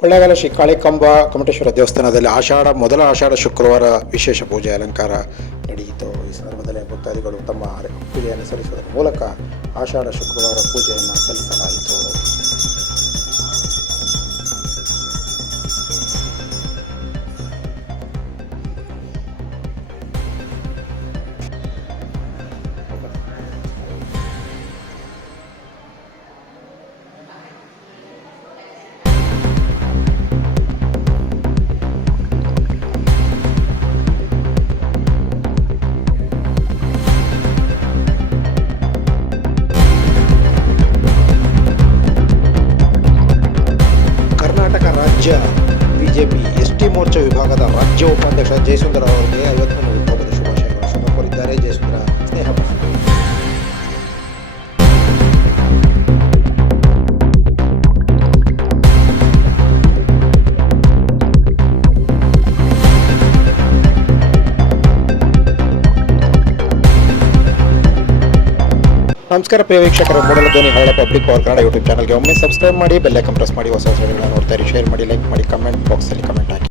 ಕೊಳ್ಳೇಗಾಲ ಶ್ರೀ ಕಾಳಿಕಾಂಬಾ ಕಮಟೇಶ್ವರ ದೇವಸ್ಥಾನದಲ್ಲಿ ಮೊದಲ ಆಷಾಢ ಶುಕ್ರವಾರ ವಿಶೇಷ ಪೂಜೆ ಅಲಂಕಾರ ನಡೆಯಿತು. ಈ ಸಂದರ್ಭದಲ್ಲಿ ಭಕ್ತಾದಿಗಳು ತಮ್ಮ ಪೂಜೆಯನ್ನು ಸಲ್ಲಿಸುವುದರ ಮೂಲಕ ಆಷಾಢ ಶುಕ್ರವಾರ ಪೂಜೆಯನ್ನು ಸಲ್ಲಿಸಲಾಯಿತು. ಕರ್ನಾಟಕ ರಾಜ್ಯ ಬಿಜೆಪಿ ಎಸ್ಟಿ ಮೋರ್ಚಾ ವಿಭಾಗದ ರಾಜ್ಯ ಉಪಾಧ್ಯಕ್ಷ ಜಯಸುಂದರ ಅವರಿಗೆ 53ನೇ ಹುಟ್ಟುಹಬ್ಬದ ಶುಭಾಶಯಗಳು. ಶುಭ ಕೋರಿದ್ದಾರೆ ಜಯಸುಂದರ ಸ್ನೇಹ. ನಮಸ್ಕಾರ ಪ್ರಿಯ ವೀಕ್ಷಕರ, ಮೂಡಲ ಧ್ವನಿ ಹಳ್ಳ ಪಬ್ಲಿಕ್ ಪವರ್ ಕನ್ನಡ ಯೂಟ್ಯೂಬ್ ಚಾನಲ್ಗೆ ಒಮ್ಮೆ ಸಬ್ಸ್ಕ್ರೈಬ್ ಮಾಡಿ, ಬೆಲ್ ಐಕಾನ್ ಪ್ರೆಸ್ ಮಾಡಿ, ಹೊಸ ವಿಡಿಯೋಗಳನ್ನ ನೋಡ್ತಾ ಇರಿ. ಶೇರ್ ಮಾಡಿ, ಲೈಕ್ ಮಾಡಿ, ಕಮೆಂಟ್ ಬಾಕ್ಸಲ್ಲಿ ಕಮೆಂಟ್ ಹಾಕಿ.